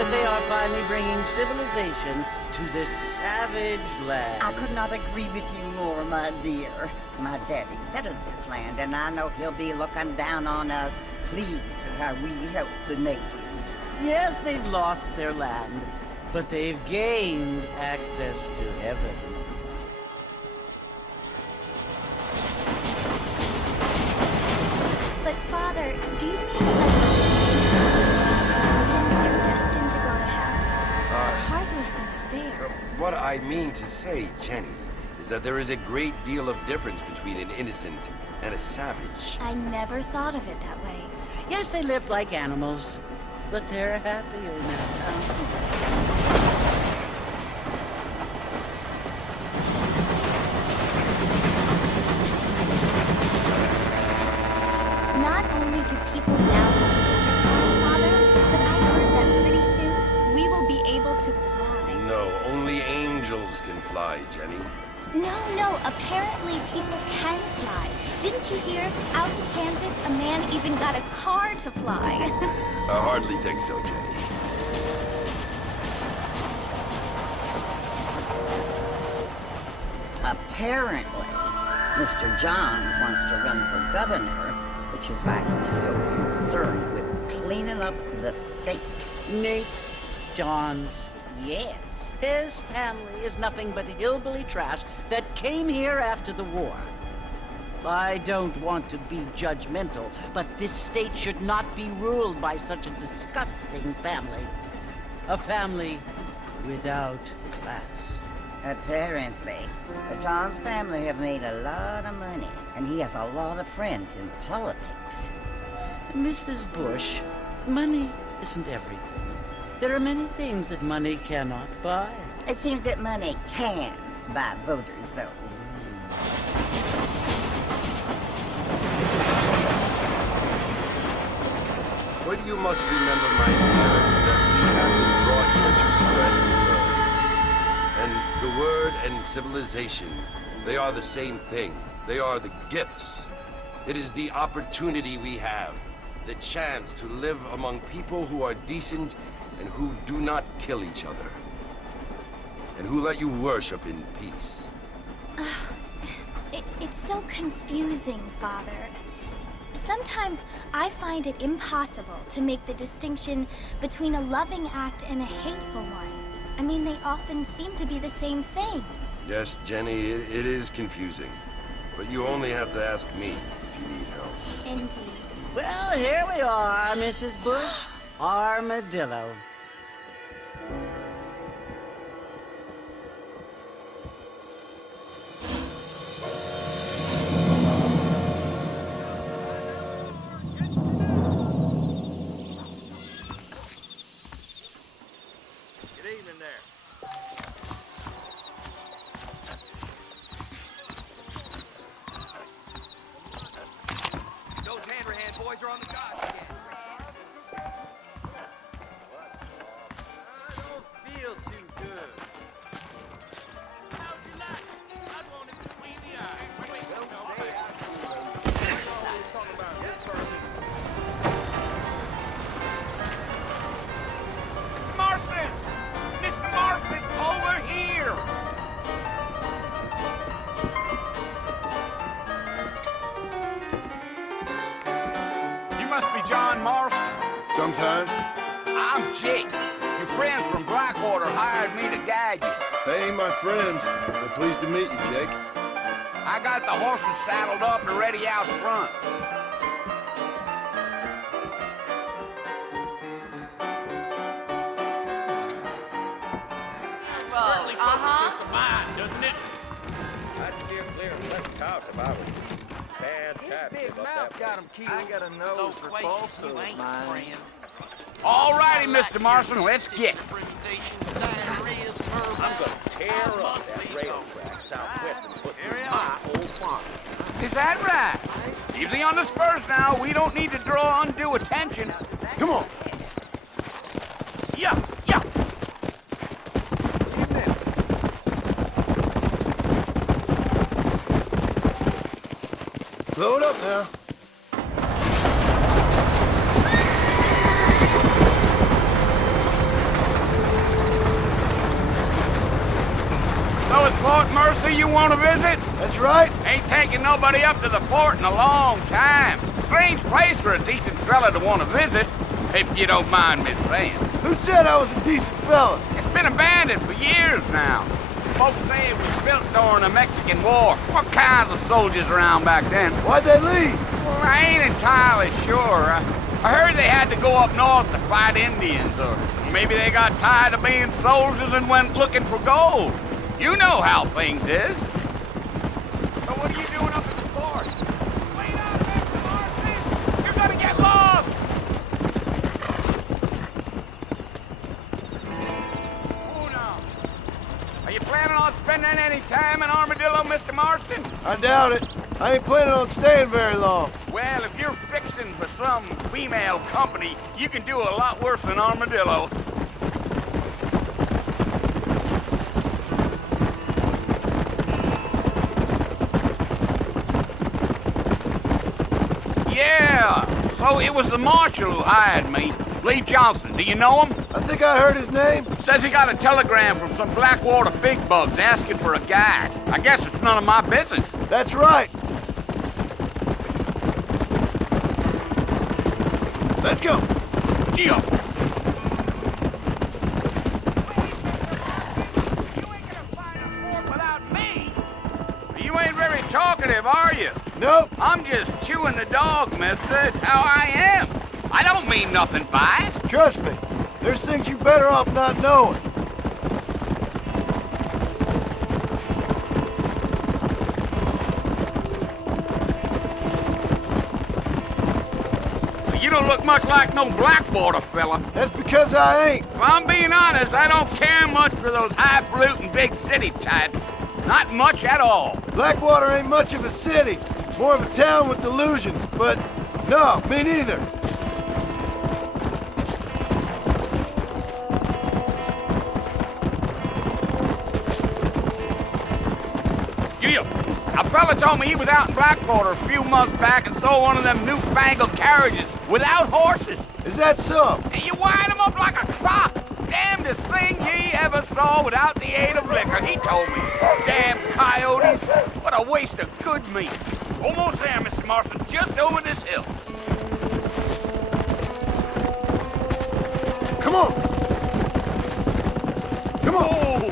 that they are finally bringing civilization to this savage land. I could not agree with you more, my dear. My daddy settled this land, and I know he'll be looking down on us, pleased at how we help the natives. Yes, they've lost their land, but they've gained access to heaven. But Father, do you mean that these innocent they're destined to go to hell? It hardly seems fair. What I mean to say, Jenny, is that there is a great deal of difference between an innocent and a savage. I never thought of it that way. Yes, they lived like animals, but they're happier now. Not only do people now have electric cars, Father, but I heard that pretty soon we will be able to fly. No, only angels can fly, Jenny. No, apparently people can fly. Didn't you hear? Out in Kansas, a man even got a car to fly. I hardly think so, Jenny. Apparently, Mr. Johns wants to run for governor, which is why he's so concerned with cleaning up the state. Nate Johns. Yes. His family is nothing but hillbilly trash that came here after the war. I don't want to be judgmental, but this state should not be ruled by such a disgusting family. A family without class. Apparently. The Johns family have made a lot of money, and he has a lot of friends in politics. Mrs. Bush, money isn't everything. There are many things that money cannot buy. It seems that money can buy voters, though. What you must remember, my dear, is that we have been brought here to spread the word. And the word and civilization, they are the same thing. They are the gifts. It is the opportunity we have, the chance to live among people who are decent and who do not kill each other, and who let you worship in peace. It's so confusing, Father. Sometimes I find it impossible to make the distinction between a loving act and a hateful one. I mean, they often seem to be the same thing. Yes, Jenny, it is confusing. But you only have to ask me if you need help. Indeed. Well, here we are, Mrs. Bush. Armadillo. John Marston? Sometimes. I'm Jake. Your friends from Blackwater hired me to guide you. They ain't my friends. They're pleased to meet you, Jake. I got the horses saddled up and ready out front. Certainly focuses the mind, doesn't it? I'd steer clear of less house if I was bad taps about that. Got him killed. I got a nose for falsehood, man. All righty, Mr. Marston, let's get it. I'm gonna tear up that rail track southwest and put through my old farm. Is that right? Easy on the spurs now. We don't need to draw undue attention. Come on. Yeah. Slow it up now. was Fort Mercer you want to visit? That's right. Ain't taking nobody up to the fort in a long time. Strange place for a decent fella to want to visit, if you don't mind me saying. Who said I was a decent fella? It's been abandoned for years now. Folks say it was built during the Mexican War. What kinds of soldiers around back then? Why'd they leave? Well, I ain't entirely sure. I heard they had to go up north to fight Indians, or maybe they got tired of being soldiers and went looking for gold. You know how things is. So what are you doing up in the fort? Wait up, Mr. Marston! You're gonna get lost! Oh, no. Are you planning on spending any time in Armadillo, Mr. Marston? I doubt it. I ain't planning on staying very long. Well, if you're fixing for some female company, you can do a lot worse than Armadillo. Yeah, so it was the marshal who hired me. Lee Johnson, do you know him? I think I heard his name. Says he got a telegram from some Blackwater big bugs asking for a guide. I guess it's none of my business. That's right. Let's go. Geo. You ain't very talkative, are you? Nope. I'm just chewing the dog, mister. That's how I am. I don't mean nothing by it. Trust me. There's things you better off not knowing. You don't look much like no Blackwater fella. That's because I ain't. If I'm being honest, I don't care much for those highfalutin big city types. Not much at all. Blackwater ain't much of a city. It's more of a town with delusions, but no, me neither. Geo, a fella told me he was out in Blackwater a few months back and saw one of them newfangled carriages without horses. Is that so? And you wind them up like a clock. Damnedest thing ye ever saw without the aid of liquor, he told me. Damn coyotes. What a waste of good meat. Almost there, Mr. Marston. Just over this hill. Come on. Come on. Oh.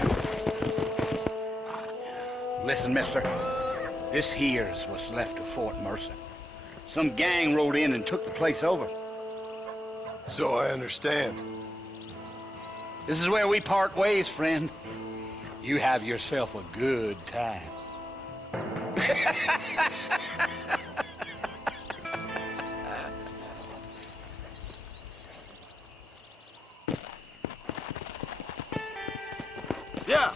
Listen, mister. This here's what's left of Fort Mercer. Some gang rode in and took the place over. So I understand. This is where we part ways, friend. You have yourself a good time. Yeah.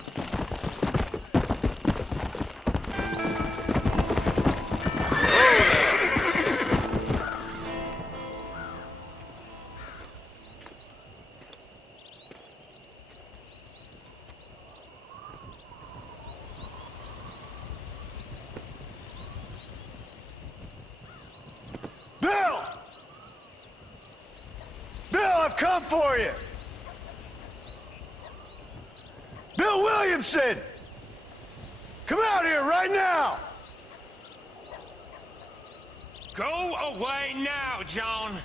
I've come for you! Bill Williamson! Come out here right now! Go away now, John.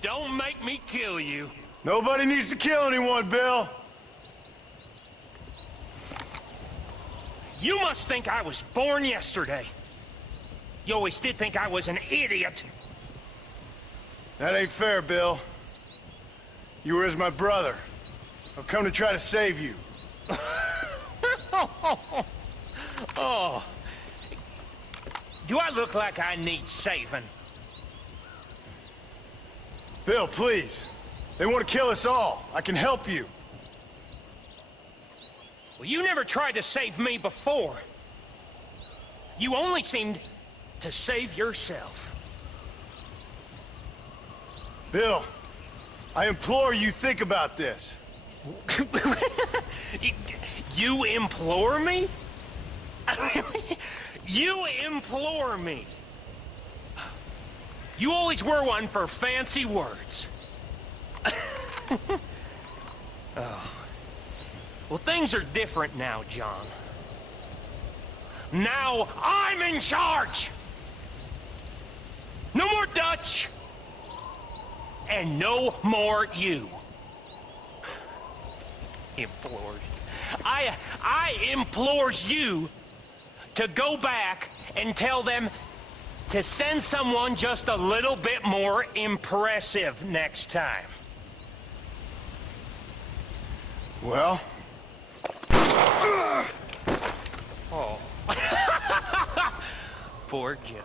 Don't make me kill you. Nobody needs to kill anyone, Bill. You must think I was born yesterday. You always did think I was an idiot. That ain't fair, Bill. You were as my brother. I've come to try to save you. Oh. Do I look like I need saving? Bill, please. They want to kill us all. I can help you. Well, you never tried to save me before. You only seemed to save yourself. Bill, I implore you think about this. You implore me? You implore me? You always were one for fancy words. Oh. Well, things are different now, John. Now I'm in charge! No more Dutch! And no more you. Implores. I implores you to go back and tell them to send someone just a little bit more impressive next time. Well? Oh. Poor John.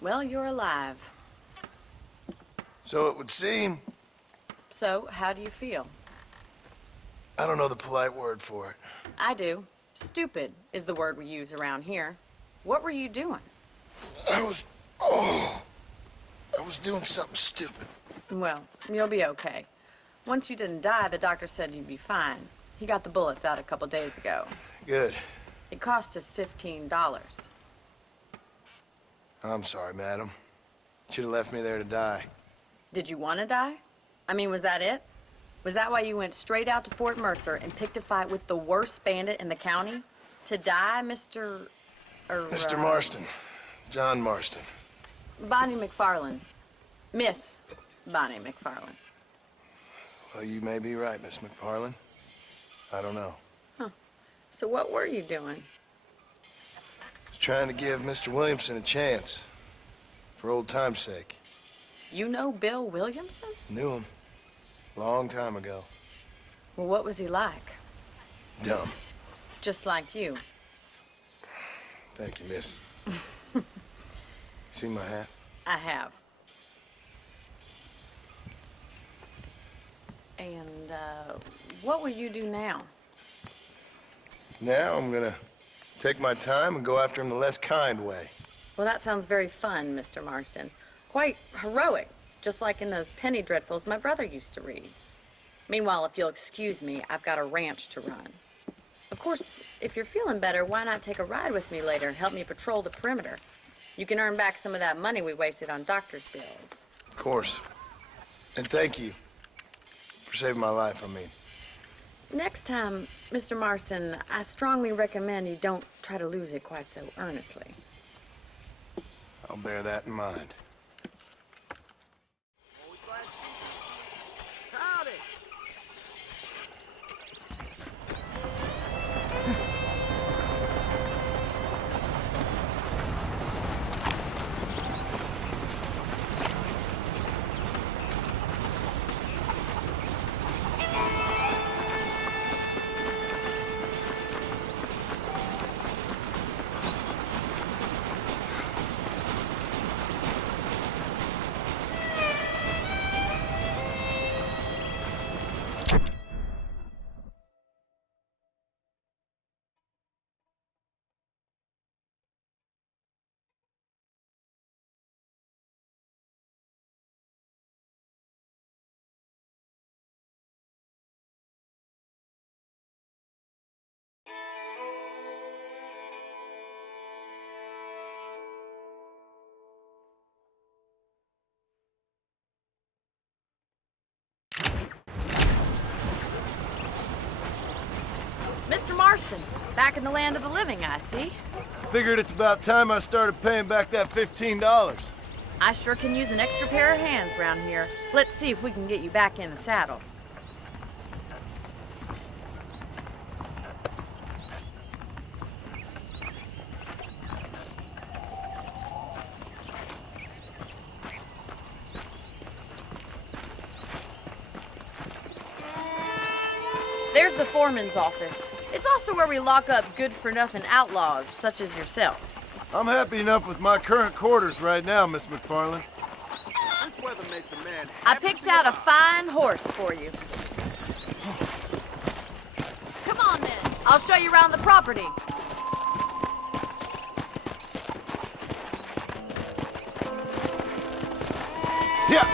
Well, you're alive. So it would seem. So, how do you feel? I don't know the polite word for it. I do. Stupid is the word we use around here. What were you doing? I was doing something stupid. Well, you'll be okay. Once you didn't die, the doctor said you'd be fine. He got the bullets out a couple days ago. Good. It cost us $15. I'm sorry, madam. Should have left me there to die. Did you want to die? I mean, was that it? Was that why you went straight out to Fort Mercer and picked a fight with the worst bandit in the county? To die, Mr. Mr. Marston. John Marston. Bonnie McFarland. Miss Bonnie McFarland. Well, you may be right, Miss McFarland. I don't know. Huh. So what were you doing? I was trying to give Mr. Williamson a chance. For old time's sake. You know Bill Williamson? Knew him. Long time ago. Well, what was he like? Dumb. Just like you. Thank you, miss. See my hat? I have. And, what will you do now? Now I'm gonna take my time and go after him the less kind way. Well, that sounds very fun, Mr. Marston. Quite heroic, just like in those penny dreadfuls my brother used to read. Meanwhile, if you'll excuse me, I've got a ranch to run. Of course, if you're feeling better, why not take a ride with me later and help me patrol the perimeter? You can earn back some of that money we wasted on doctor's bills. Of course. And thank you for saving my life, I mean. Next time, Mr. Marston, I strongly recommend you don't try to lose it quite so earnestly. I'll bear that in mind. Howdy. Mr. Marston, back in the land of the living, I see. Figured it's about time I started paying back that $15. I sure can use an extra pair of hands around here. Let's see if we can get you back in the saddle. There's the foreman's office. It's also where we lock up good-for-nothing outlaws, such as yourself. I'm happy enough with my current quarters right now, Miss McFarland. This weather makes a man I picked out a fine horse for you. Come on, then. I'll show you around the property. Yeah.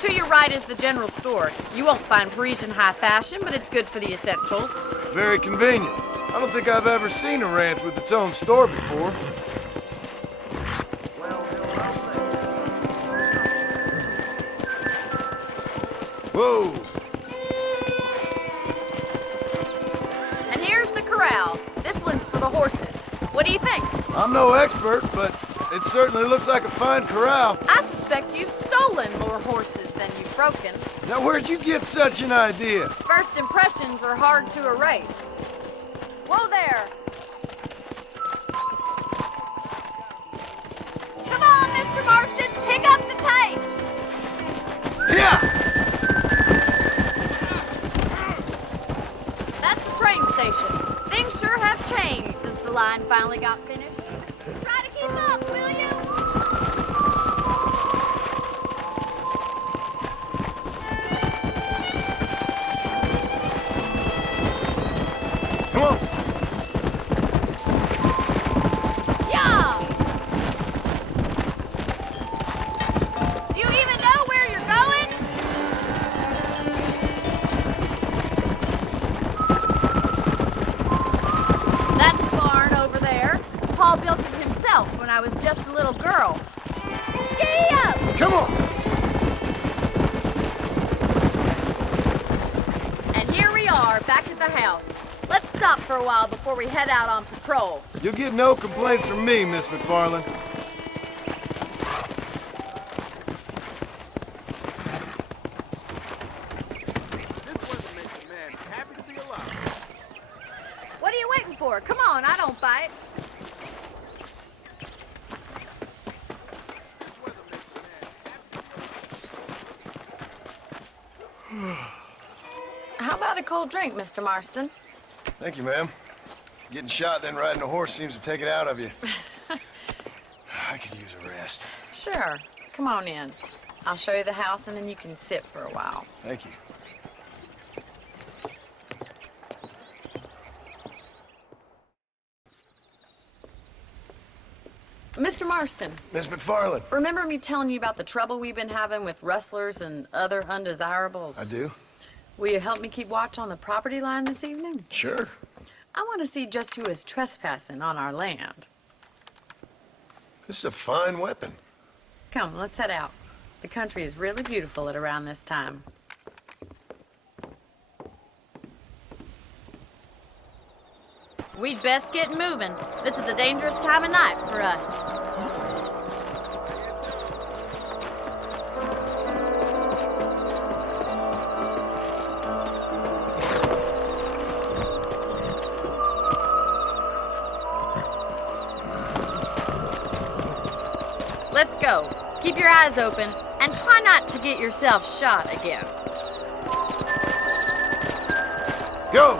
To your right is the general store. You won't find Parisian high fashion, but it's good for the essentials. Very convenient. I don't think I've ever seen a ranch with its own store before. Whoa! And here's the corral. This one's for the horses. What do you think? I'm no expert, but it certainly looks like a fine corral. I suspect you've stolen more horses than you've broken. Now, where'd you get such an idea? First impressions are hard to erase. Whoa there! Come on, Mr. Marston, pick up the pace! Yeah! That's the train station. Things sure have changed since the line finally got finished. Try to keep up, will you? Come on! Yeah! Do you even know where you're going? That's the barn over there. Paul built it himself when I was just a little girl. Giddy up! Come on! And here we are, back at the house. Let's stop for a while before we head out on patrol. You'll get no complaints from me, Miss McFarland. This weather makes a man happy to be alive. What are you waiting for? Come on, I don't bite. This weather makes a man happy to be alive. How about a cold drink, Mr. Marston? Thank you, ma'am. Getting shot, then riding a horse seems to take it out of you. I could use a rest. Sure. Come on in. I'll show you the house and then you can sit for a while. Thank you. Mr. Marston, Miss McFarland. remember me telling you about the trouble we've been having with rustlers and other undesirables? I do? Will you help me keep watch on the property line this evening? Sure. I want to see just who is trespassing on our land. This is a fine weapon. Come, let's head out. The country is really beautiful at around this time. We'd best get moving. This is a dangerous time of night for us. Let's go. Keep your eyes open and try not to get yourself shot again. Go!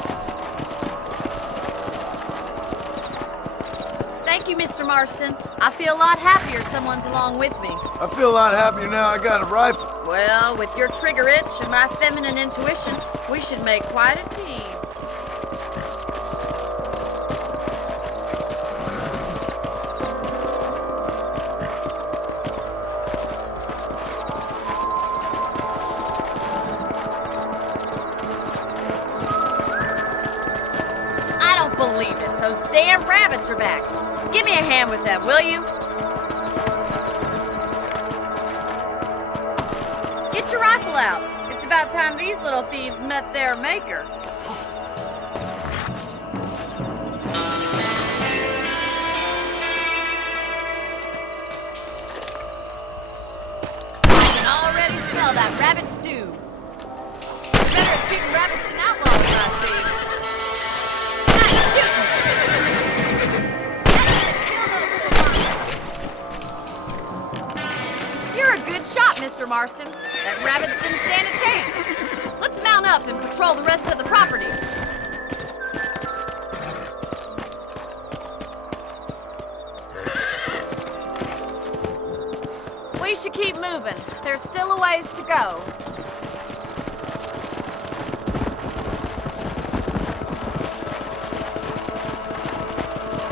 Thank you, Mr. Marston. I feel a lot happier someone's along with me. I feel a lot happier now I got a rifle. Well, with your trigger itch and my feminine intuition, we should make quite a team. I don't believe it. Those damn rabbits are back. Give me a hand with them, will you? Get your rifle out. It's about time these little thieves met their maker. I can already smell that rabbit stew. Better at shooting rabbits than outlaws, I see. Nice shooting. You're a good shot, Mr. Marston. That rabbits didn't stand a chance. Let's mount up and patrol the rest of the property. We should keep moving. There's still a ways to go.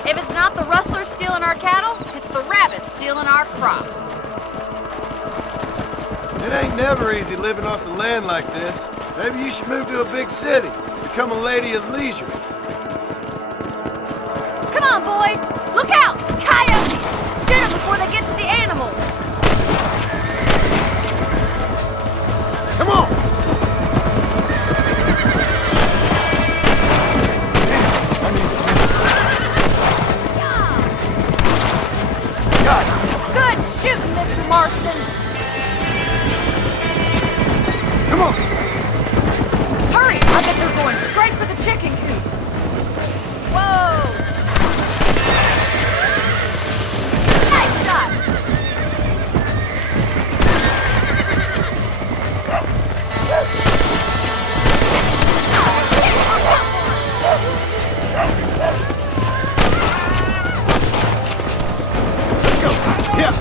If it's not the rustlers stealing our cattle, it's the rabbits stealing our crops. It ain't never easy living off the land like this. Maybe you should move to a big city. Become a lady of leisure. Come on, boy! Look out! Coyotes! Shoot them before they get to the animals! Come on! Good shooting, Mr. Marston! Come on! Hurry! I bet they're going straight for the chicken coop. Whoa! Nice shot! Let's go! Yeah!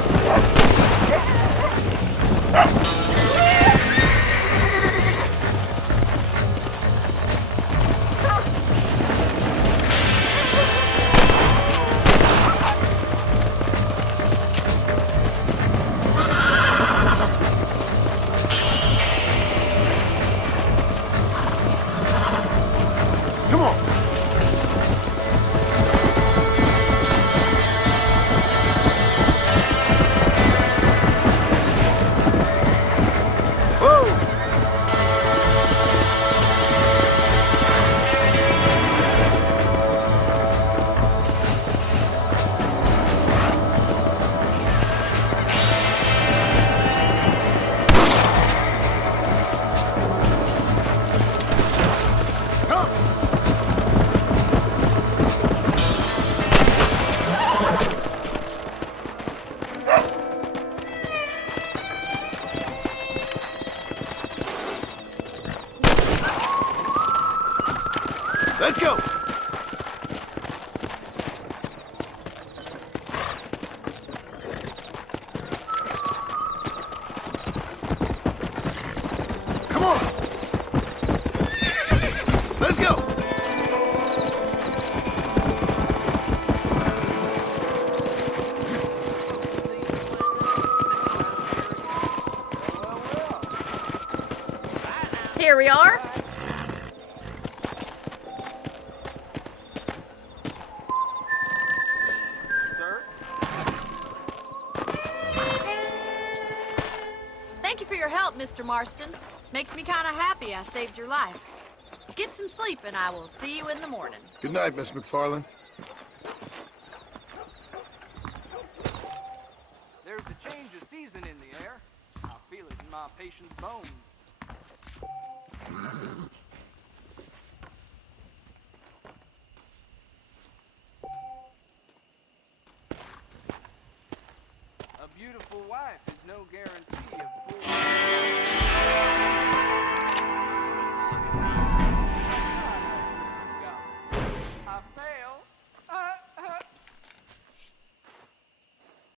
Come on! Whoa! Come! Let's go! Come on! Let's go! Here we are. Thank you for your help, Mr. Marston. Makes me kind of happy I saved your life. Get some sleep and I will see you in the morning. Good night, Miss McFarland. There's a change of season in the air. I feel it in my patient's bones. A beautiful wife is no guarantee of